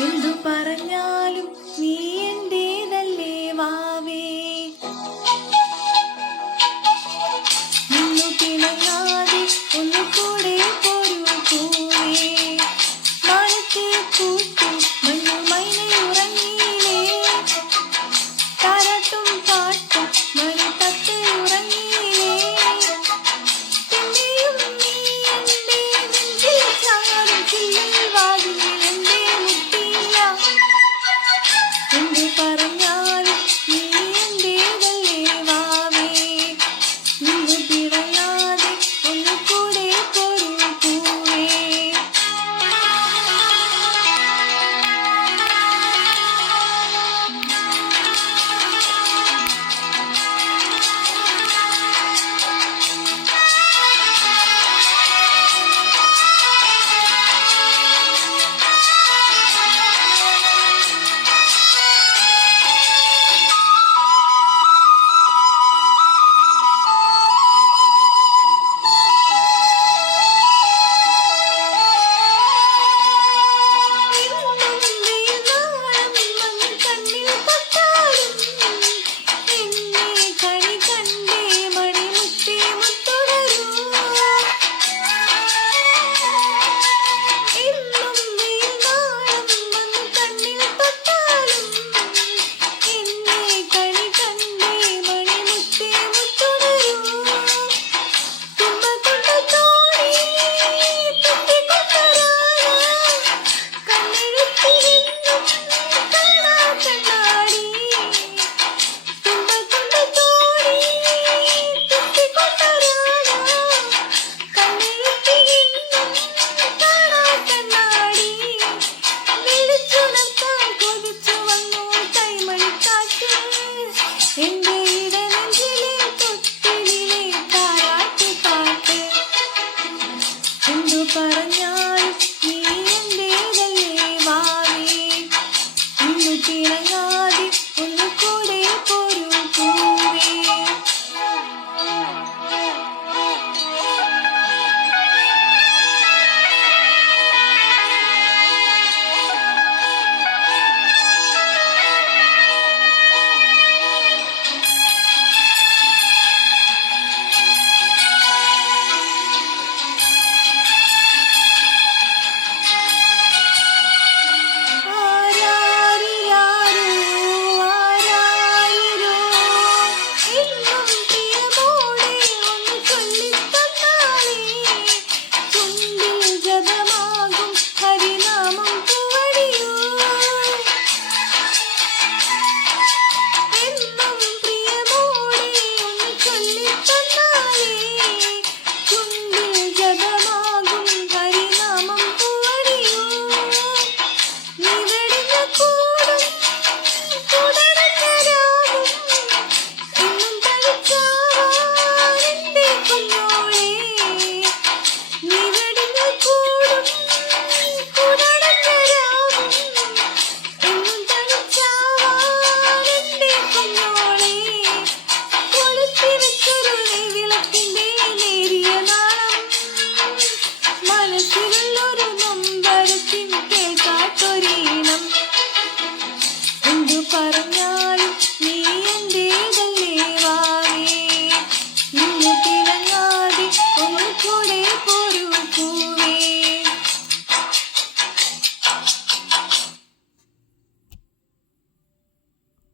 എന്തു പറഞ്ഞാലും നീ എന്ത് എന്തു കേൾക്കാത്തൊരീണം പറഞ്ഞാലും നീ